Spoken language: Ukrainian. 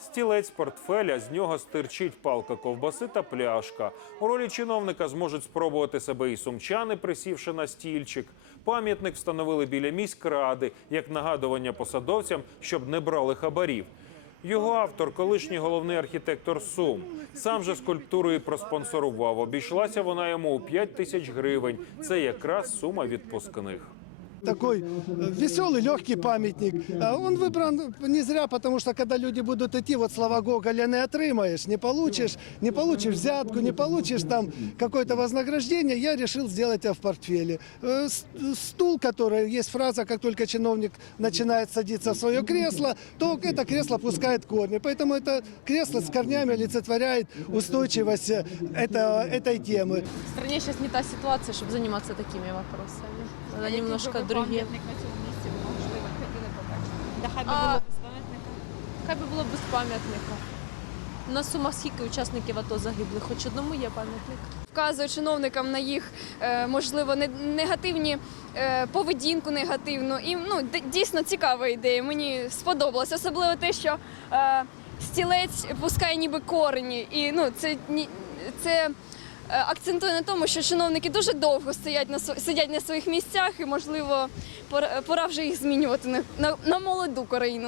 Стілець портфеля, з нього стирчить палка ковбаси та пляшка. У ролі чиновника зможуть спробувати себе і сумчани, присівши на стільчик. Пам'ятник встановили біля міськради, як нагадування посадовцям, щоб не брали хабарів. Його автор, колишній головний архітектор Сум. Сам же скульптуру і проспонсорував. Обійшлася вона йому у 5 тисяч гривень. Це якраз сума відпускних. Такой веселый, легкий памятник. А Он выбран не зря, потому что когда люди будут идти, вот слова Гоголя не отрымаешь, не получишь, не получишь взятку, не получишь там какое-то вознаграждение, я решил сделать это в портфеле. Э, Стул, который, есть фраза, как только чиновник начинает садиться в свое кресло, то это кресло пускает корни. Поэтому это кресло с корнями олицетворяет устойчивость э, это, этой темы. В стране сейчас не та ситуация, чтобы заниматься такими вопросами. Она немножко Другие. пам'ятник на цьому місці ви, можливо хотіли побачити? Да хай би А- було без пам'ятника. Хай би було без пам'ятника. У нас сума скільки учасників АТО загиблих, хоч одному є пам'ятник. вказує чиновникам на їх е, можливо не- негативні е, поведінку негативну. І ну д- дійсно цікава ідея. Мені сподобалось, особливо те, що е, стілець пускає ніби корені, і ну це ні- це. Е, Акцентує на тому, що чиновники дуже довго стоять на сидять на своїх місцях, і можливо пора вже їх змінювати на, на, на молоду країну.